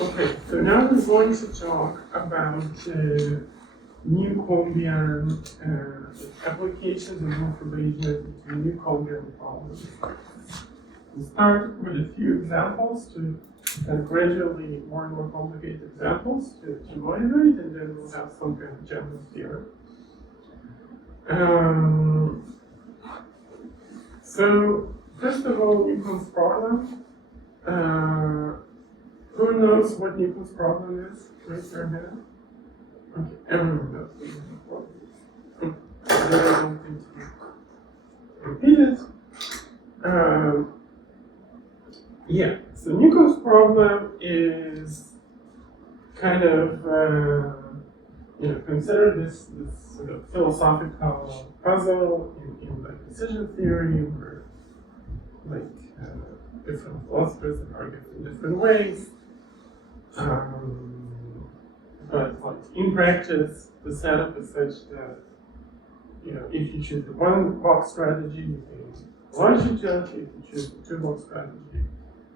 Okay, so now we're going to talk about Newcombian applications of information to Newcombian problems. We'll start with a few examples to gradually more and more complicated examples to motivate, and then we'll have some kind of general theorem. So, first of all, Newcomb's problem. Who knows what Newcomb's problem is? Raise your hand. Okay, everyone knows what Newcomb's problem is. I don't think to repeat it. Yeah, so Newcomb's problem is kind of, consider this sort of philosophical puzzle in like decision theory where different philosophers argue in different ways. But like in practice, the setup is such that if you choose the one-box strategy, you gain large utility. If you choose the two-box strategy,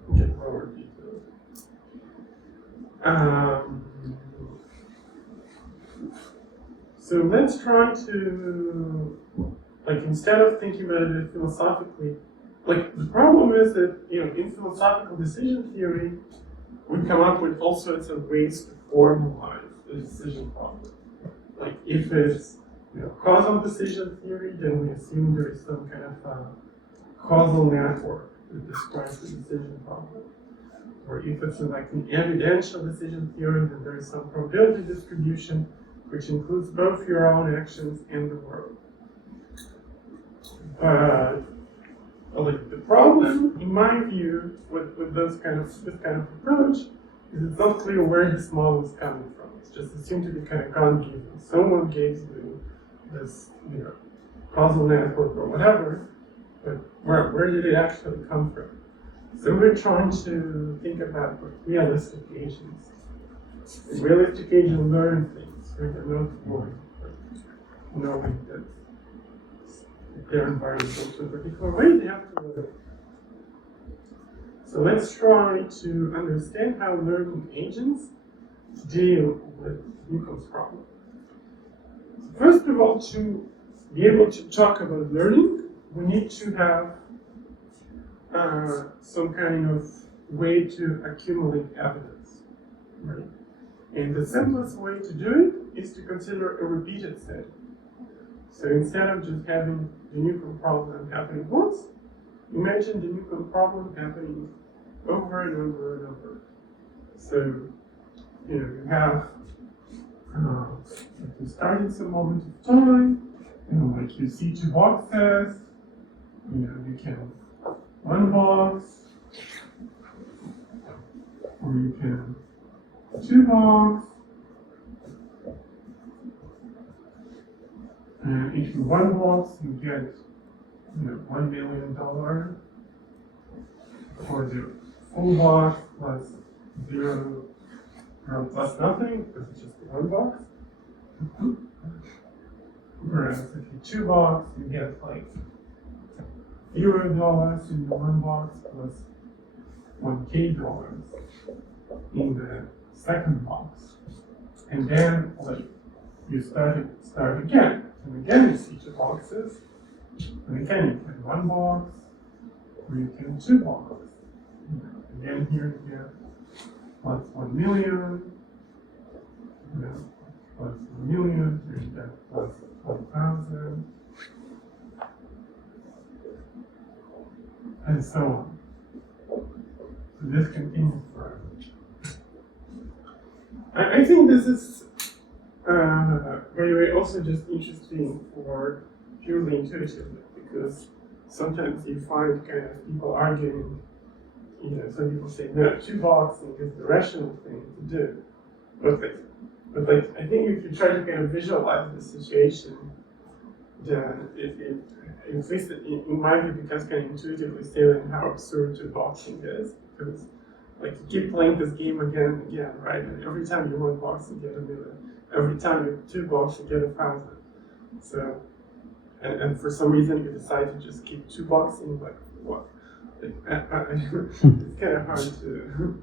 you get lower utility. So let's try to, instead of thinking about it philosophically, the problem is that in philosophical decision theory, we come up with all sorts of ways to formalize the decision problem. Like if it's causal decision theory, then we assume there is some kind of causal network that describes the decision problem. Or if it's an evidential decision theory, then there is some probability distribution which includes both your own actions and the world. But the problem, in my view, with this kind of approach, is it's not clear where this model is coming from. It's just assumed to be kind of God-given. Someone gave you this, causal network or whatever, but where did it actually come from? So we're trying to think about realistic agents. And realistic agents learn things, right? They're not born, knowing that their environment goes in a particular way, they have to learn. So let's try to understand how learning agents deal with Newcomb's problem. So first of all, to be able to talk about learning, we need to have some kind of way to accumulate evidence, right? And the simplest way to do it is to consider a repeated set. So instead of just having the Newcomb problem happening once, imagine the Newcomb problem happening over and over and over. So, you have, you start in some moment of time, you see two boxes, you can one box, or you can two box. If you one box, you get $1 million for the full box plus zero or plus nothing, because it's just one box. Whereas if you two box, you get $0 in the one box plus $1K in the second box. And then you start again. And again, you see two boxes. And again, you can one box, or you can two boxes. Again, here you get plus 1 million, plus 1 million, here you get plus 1,000, and so on. So this continues forever. I think this is, by the way, also just interesting for purely intuitive, because sometimes you find kind of people arguing, some people say, no, two boxing is the rational thing to do. But I think if you try to kind of visualize the situation, then it at least in my view, becomes kind of intuitively salient how absurd two boxing is, because you keep playing this game again and again, right? And every time you one box, you get $1 million. Every time you two box, you get 1,000. So, and for some reason you decide to just keep two boxing, what? It's kind of hard to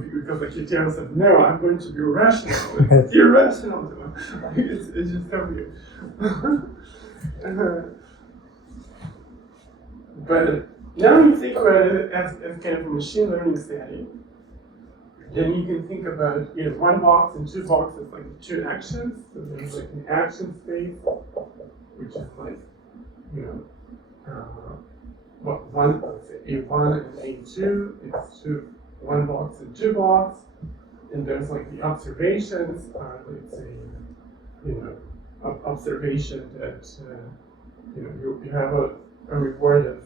because like he tells them, no, I'm going to be rational. It's irrational. It's just so weird. But now you think about it as kind of a machine learning setting. Then you can think about one box and two boxes, like two actions. So there's like an action space, which is like one, let's say A1 and A2. It's one box and two box. And there's like the observations, let's say observation that you have a reward of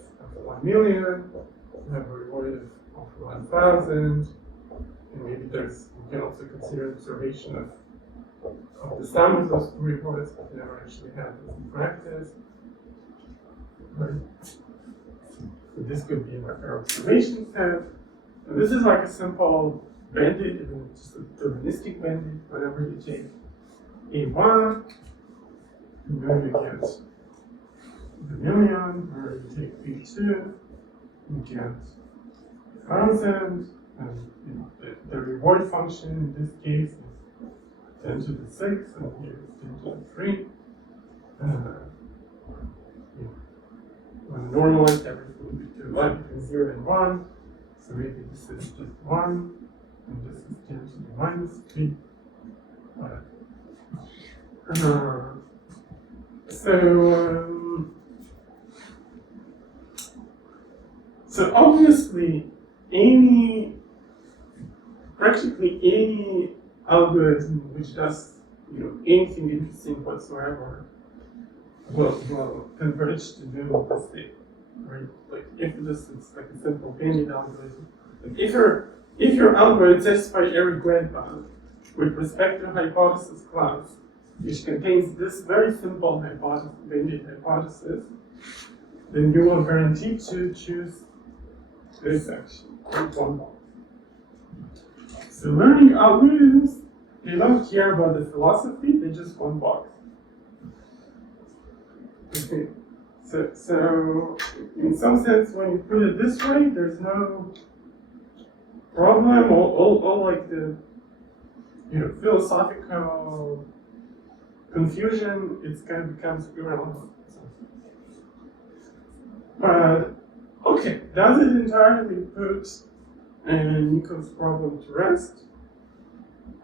1 million, you have a reward of 1,000. And maybe you can also consider observation of the sum of those two reports, but never actually have this in practice. Right? So this could be like our observation set. And this is like a simple bandit, even just a deterministic bandit. Whenever you take A1, you get the million, or you take B2, you get 1,000. And the reward function in this case is 10 to the 6, and here is 10 to the 3. When normalized, everything will be between 0 and 1. So maybe this is just 1, and this is 10 to the minus 3. So obviously, practically any algorithm which does anything interesting whatsoever will converge to do this thing, right? Like if this is like a simple bandit algorithm, like if your algorithm satisfies every breadbound with respect to hypothesis class, which contains this very simple bandit hypothesis, then you will guarantee to choose this action, one box. So learning algorithms, they don't care about the philosophy, they just want box. Okay. So in some sense, when you put it this way, there's no problem. All like the philosophical confusion, it kind of becomes irrelevant. But okay, does it entirely put Newcomb's problem to rest?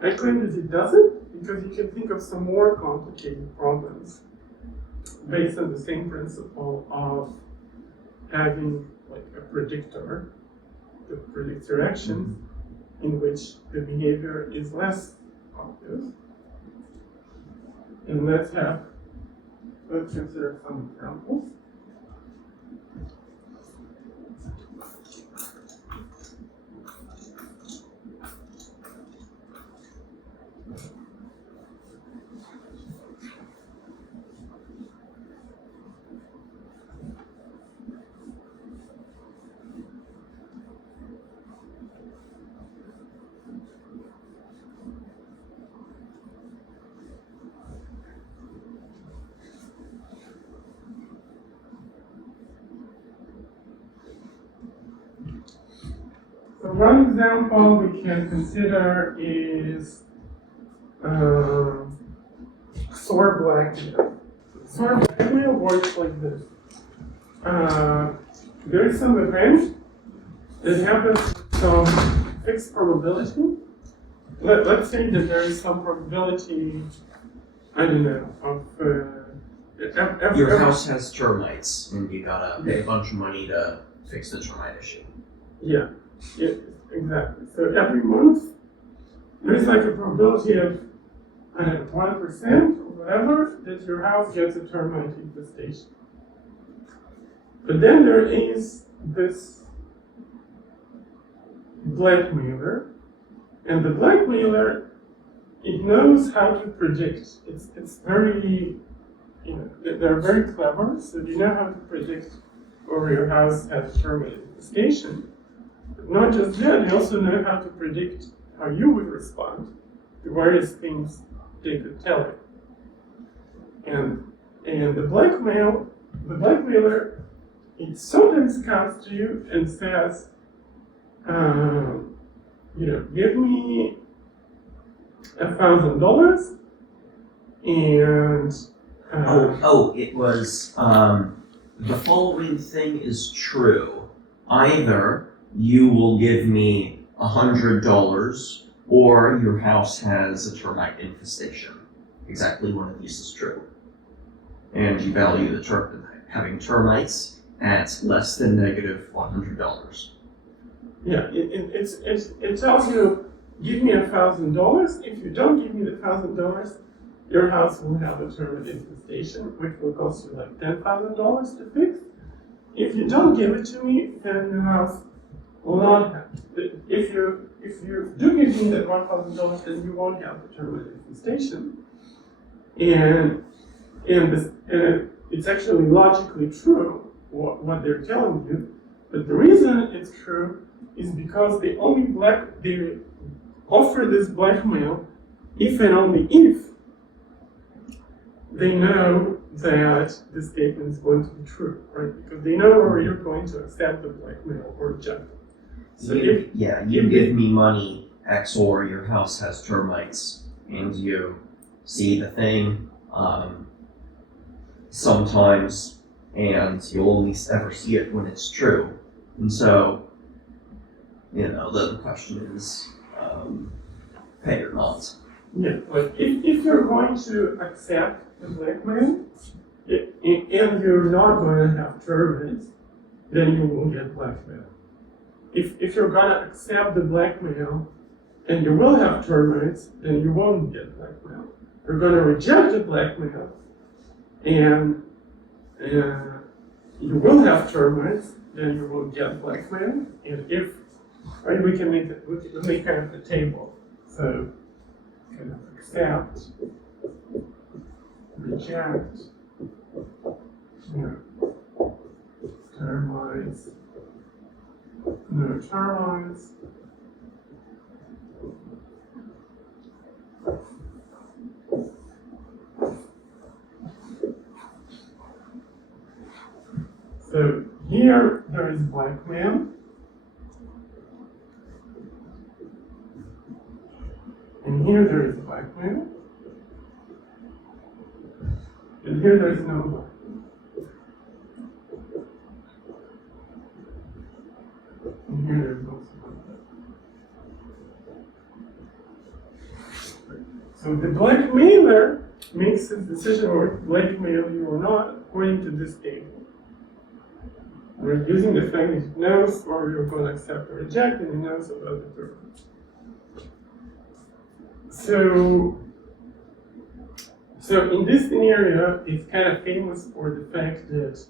I claim that it doesn't, because you can think of some more complicated problems based on the same principle of having like a predictor that predicts your actions, in which the behavior is less obvious. And let's consider some examples. So one example we can consider is XOR Blackmail. XOR Blackmail works like this. There is some event that happens with some fixed probability. Let's say that there is some probability, I don't know, of your house has termites, and you gotta pay a bunch of money to fix the termite issue. Yeah, exactly. So every month, there's like a probability of, I don't know, 1% or whatever, that your house gets a termite infestation. But then there is this blackmailer, and the blackmailer, it knows how to predict. It's very, they're very clever, so they know how to predict whether your house has termite infestation. But not just that, they also know how to predict how you would respond to various things they could tell you. And the blackmailer, it sometimes comes to you and says, give me $1,000 and it was the following thing is true. Either you will give me $100 or your house has a termite infestation. Exactly one of these is true. And you value the having termites at less than negative $100. Yeah, it tells you, give me $1,000. If you don't give me the $1,000, your house will have a termite infestation, which will cost you like $10,000 to fix. If you don't give it to me, then your house will not have. If you do give me that $1,000, then you won't have the termite infestation. And it's actually logically true what they're telling you, but the reason it's true is because they offer this blackmail if and only if they know that the statement is going to be true, right? Because they know whether you're going to accept the blackmail or reject it. So you give me money, XOR your house has termites, and you see the thing sometimes, and you'll only ever see it when it's true. And so, the question is, pay or not. Yeah, like if you're going to accept the blackmail, and you're not going to have termites, then you will get blackmail. If you're going to accept the blackmail and you will have termites, then you won't get blackmail. If you're going to reject the blackmail and you will have termites, then you will get blackmail. And we can make kind of a table. So kind of accept, reject, termites, no termites. So here there is blackmail. And here there is blackmail. And here there is no blackmail. And here there is also blackmail. So the blackmailer makes his decision whether to blackmail you or not according to this table. We're using the fact that he knows whether you're going to accept or reject, and he knows about the terms. So in this scenario, it's kind of famous for the fact that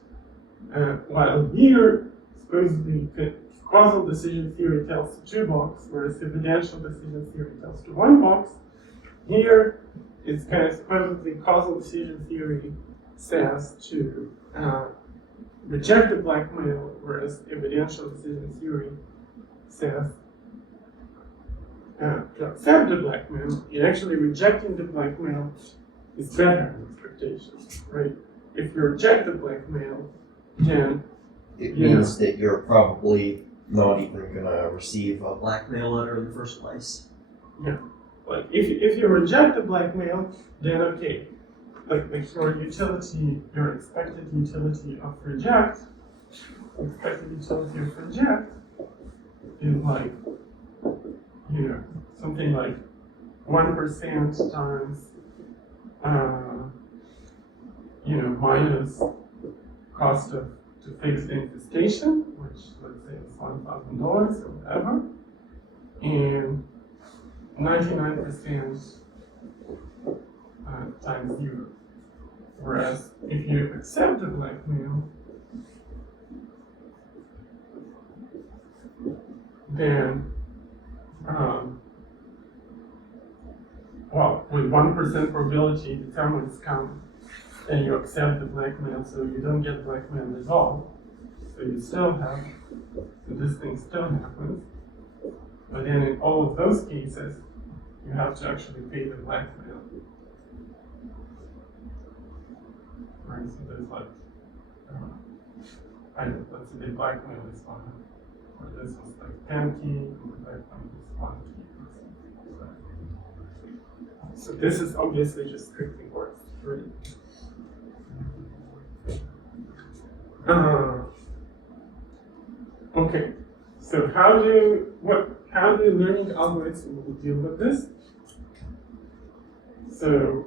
while here, supposedly causal decision theory tells to 2 boxes, whereas evidential decision theory tells to 1 box, here it's kind of supposedly causal decision theory says to reject the blackmail, whereas evidential decision theory says to accept the blackmail. And actually rejecting the blackmail is better than expectations, right? If you reject the blackmail, then it means that you're probably not even going to receive a blackmail letter in the first place. Yeah, like if you reject the blackmail, then okay, like your utility, your expected utility of reject is like, something like 1% times, minus cost to fix the infestation, which let's say is $1,000 or whatever, and 99% times 0. Whereas if you accept the blackmail, then with 1% probability the termites come and you accept the blackmail, so you don't get blackmail resolved. So you still have, so this thing still happens. But then in all of those cases, you have to actually pay the blackmail. Right, so there's like, let's say the blackmail is $100, or this was like 10 key, and the back one was 1 key, or something like that. So this is obviously just strictly worth 3. Okay, so how do learning algorithms deal with this? So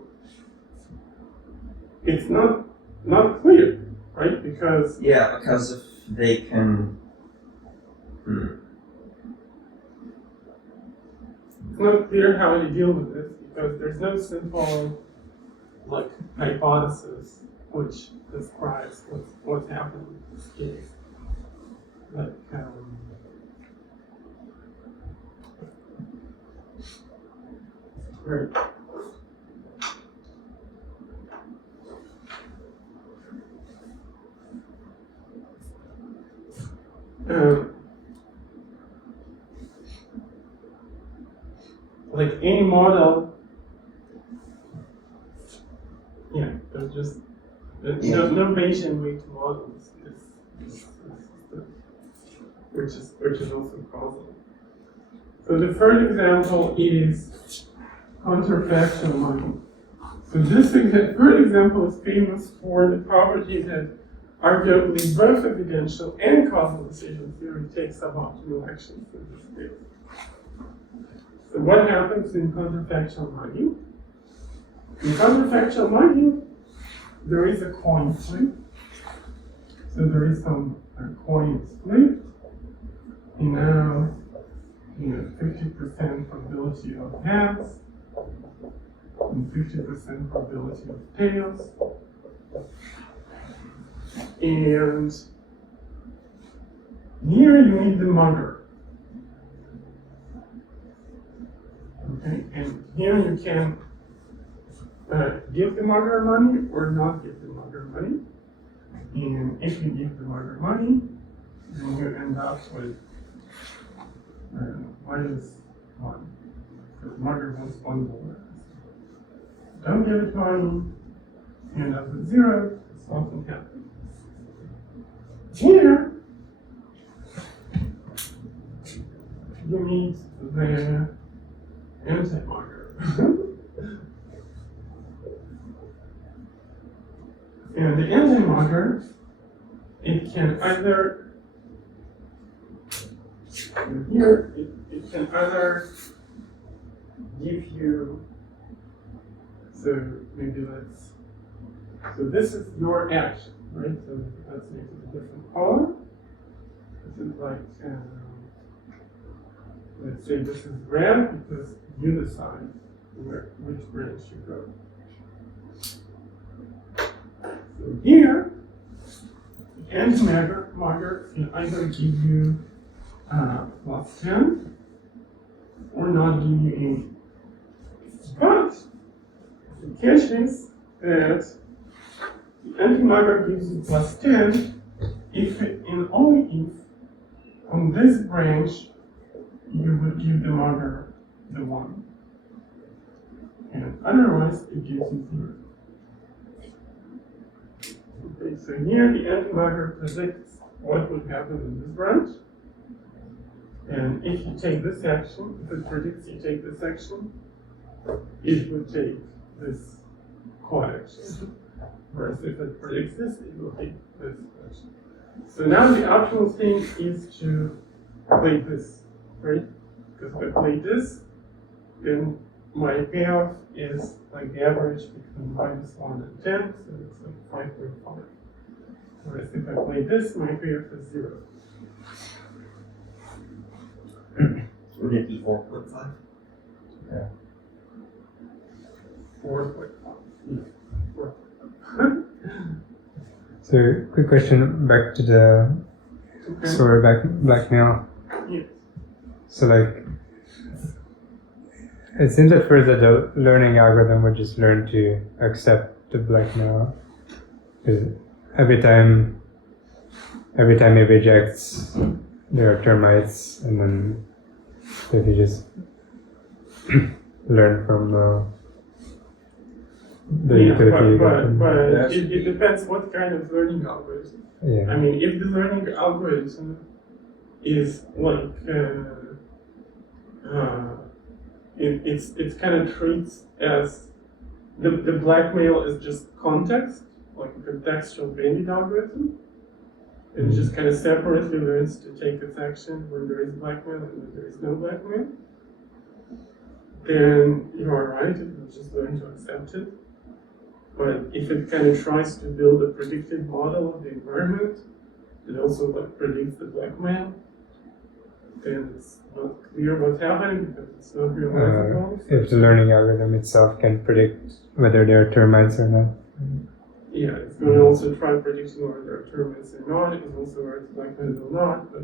it's not clear, right? Because because if they can. It's not clear how you deal with this because there's no simple like hypothesis which describes what's happening in this case. Like right. Like any model, there's no Bayesian way to model this which is also causal. So the third example is counterfactual mugging. So this third example is famous for the property that arguably both evidential and causal decision theory take suboptimal actions in this case. So what happens in counterfactual mugging? In counterfactual mugging, there is a coin flip. So there is some coin flipped, and now 50% probability of heads and 50% probability of tails. And here you need the mugger. Okay, and here you can give the mugger money or not give the mugger money. And if you give the mugger money, then you end up with -1. Because the mugger wants $1. Don't give it money, you end up with 0. This often happens. Here, you meet the anti-mugger. And the anti-mugger, it can either, here, it can either give you, so maybe so this is your action, right? So let's make it a different color. This is like, let's say this is red because you decide which branch you go. So here, the anti-mugger can either give you +10 or not give you any. But the catch is that the anti-mugger gives you +10 if and only if on this branch you would give the mugger the 1. And otherwise it gives you 0. Okay, so here the anti-mugger predicts what would happen in this branch. And if you take this action, if it predicts you take this action, it would take this co-action. Whereas if it predicts this, it will take this action. So now the optimal thing is to play this, right? Because if I play this, then my payoff is like the average between -1 and 10, so it's like 5.5. Whereas if I play this, my payoff is 0. Would it be 4.5? Yeah. 4.5. Yeah. 4.5. So, quick question back to the XOR Blackmail. Yes. So, like, it seems at first that the learning algorithm would just learn to accept the blackmail. Because every time it rejects, there are termites, and then if you just learn from the utility. But it depends what kind of learning algorithm. Yeah. I mean, if the learning algorithm is like it's kind of treats as the blackmail is just context, like a contextual bandit algorithm. It just kind of separately learns to take its action when there is blackmail and when there is no blackmail. Then you are right, it will just learn to accept it. But if it kind of tries to build a predictive model of the environment, it also like predicts the blackmail, then it's not clear what's happening because it's not realizable. If the learning algorithm itself can predict whether there are termites or not. Yeah, it's going to also try predicting whether there are termites or not, and also whether it's blackmail or not, but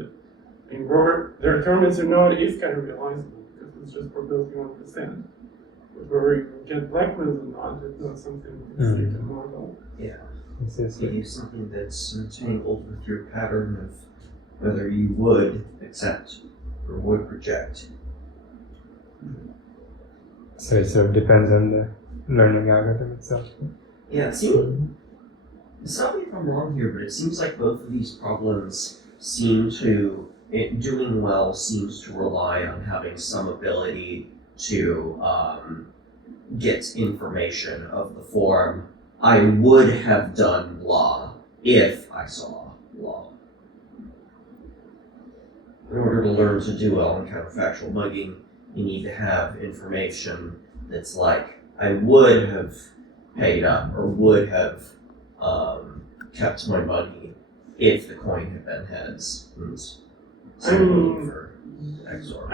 in whether there are termites or not is kind of realizable because it's just probability 1%. But whether you get blackmail or not, it's not something you can see to model. Yeah. This You use something that's entangled with your pattern of whether you would accept or would reject. So it sort of depends on the learning algorithm itself. Yeah, it seems. Stop me if I'm wrong here, but it seems like both of these problems doing well seems to rely on having some ability to get information of the form, I would have done blah if I saw blah. In order to learn to do well in counterfactual mugging, you need to have information that's like, I would have paid up or would have kept my money if the coin had been heads. And similarly for XOR.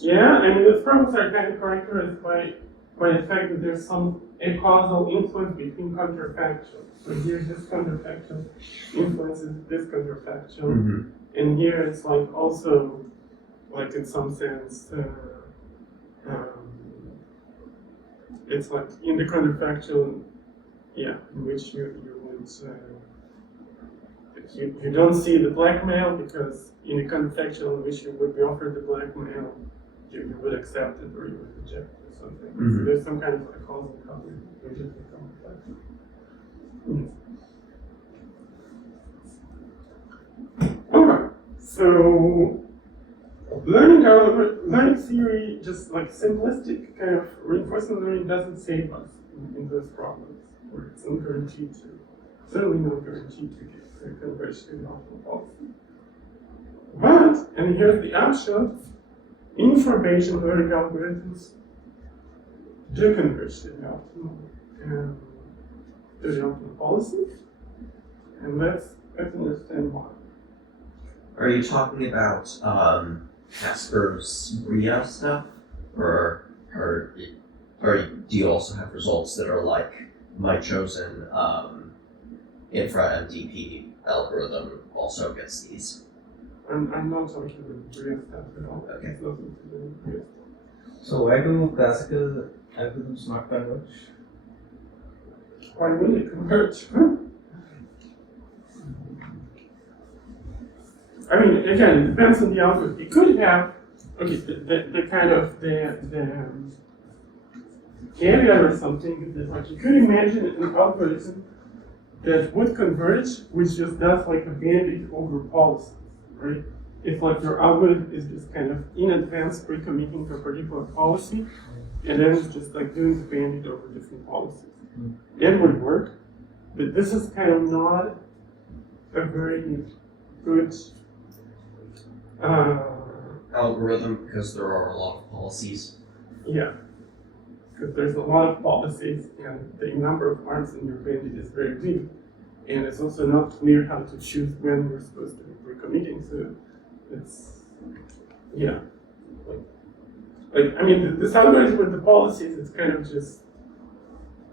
The problems are kind of characterized by the fact that there's a causal influence between counterfactual. So here this counterfactual influences this counterfactual. Mm-hmm. And here it's like also, like in some sense, it's like in the counterfactual, in which you would, you don't see the blackmail because in the counterfactual in which you would be offered the blackmail, you would accept it or you would reject it or something. Mm-hmm. So there's some kind of like causal coupling between the counterfactual. Alright, so learning theory, just like simplistic kind of reinforcement learning doesn't save us in those problems where it's not guaranteed to, certainly not guaranteed to get converge to the optimal policy. But, and here's the upshot, information learning algorithms do converge to the optimal policy, and let's understand why. Are you talking about Casper's RIA stuff, or do you also have results that are like my chosen infra MDP algorithm also gets these? I'm not talking about RIA stuff at all. Okay. It's nothing to do with RIA stuff. So why do classical algorithms not converge? Why would it converge? I mean, again, it depends on the algorithm. It could have, the kind of the caveat or something is that, like, you could imagine an algorithm that would converge, which just does like a bandit over policies, right? If like your algorithm is just kind of in advance pre-committing to a particular policy, and then it's just like doing the bandit over different policies. That would work, but this is kind of not a very good Algorithm, because there are a lot of policies. yeah, because there's a lot of policies and the number of arms in your bandit is very big, and it's also not clear how to choose when you're supposed to be pre-committing. So it's this algorithm with the policies, it's kind of just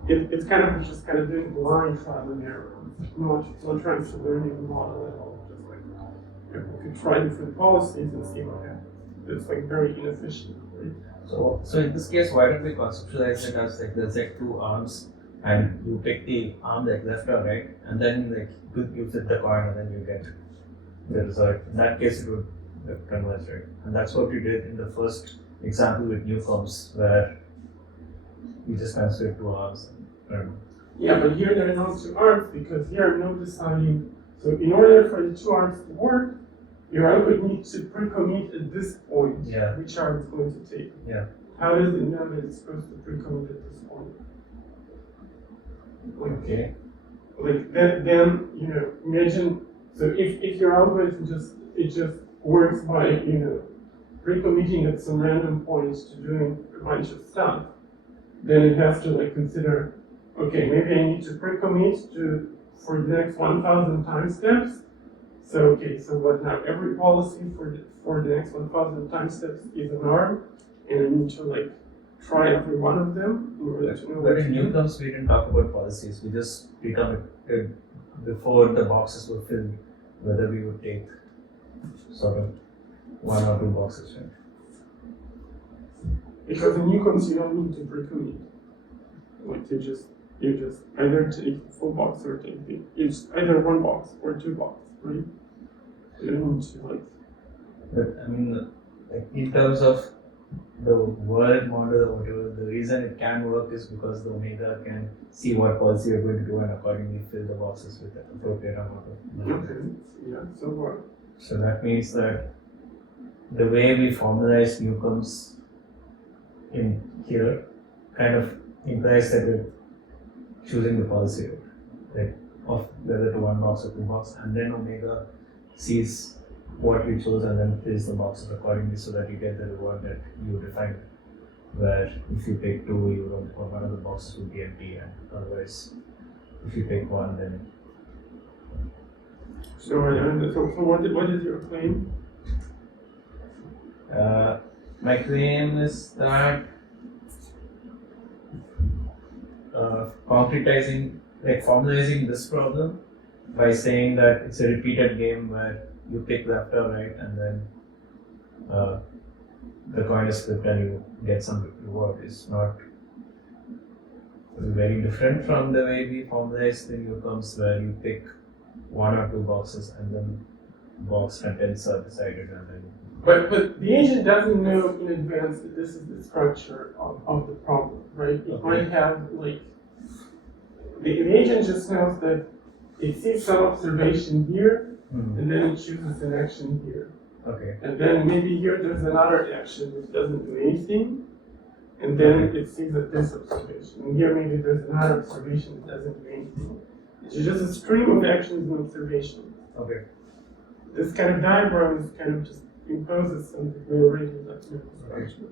it's kind of doing blind trial and error. It's not trying to learn a model at all. Just like you could try different policies and see what happens. It's like very inefficient, right? So in this case, why don't we conceptualize it as like there's like two arms, and you pick the arm like left or right, and then like you flip the coin, and then you get the result. In that case, it would converge, right? And that's what we did in the first example with Newcombs, where we just considered two arms. Yeah, but here there are not two arms because here I'm not deciding. So in order for the two arms to work, your algorithm needs to pre-commit at this point Yeah. which arm it's going to take. Yeah. How does it know that it's supposed to pre-commit at this point? Okay. Like then you know, imagine, so if your algorithm just works by, you know, pre-committing at some random points to doing a bunch of stuff, then it has to like consider, okay, maybe I need to pre-commit for the next 1,000 time steps. So okay, so what now? Every policy for the next 1,000 time steps is an arm, and I need to like try every one of them in order to know what But to in do. Newcombs, we didn't talk about policies. We just pre-committed before the boxes were filled, whether we would take sort of 1 or 2 boxes, right? Because in Newcombs you don't need to pre-commit. Like you just either take the full box or take it's either 1 box or 2 boxes, right? You don't need to like. But I mean, like in terms of the world model or whatever, the reason it can work is because the omega can see what policy you're going to do and accordingly fill the boxes with the appropriate amount of money. Okay. Yeah. So what? So that means that the way we formalize Newcombs in here kind of implies that we're choosing the policy route, like of whether to 1 box or 2 box, and then omega sees what you chose and then fills the boxes accordingly so that you get the reward that you defined. Where if you take 2, you don't, one of the boxes will be empty, and otherwise, if you take 1, then. So what is your claim? My claim is that concretizing, like formalizing this problem by saying that it's a repeated game where you pick left or right and then the coin is flipped and you get some reward is not very different from the way we formalize the Newcombs where you pick 1 or 2 boxes and then box contents are decided and then. But the agent doesn't know in advance that this is the structure of the problem, right? It Okay. might have like the agent just knows that it sees some observation here, and then it chooses an action here. Okay. And then maybe here there's another action which doesn't do anything, and then it sees that this observation. And here maybe there's another observation that doesn't do anything. It's just a stream of actions and observations. Okay. This kind of diagram is kind of just imposes something we already left in the Right. structure.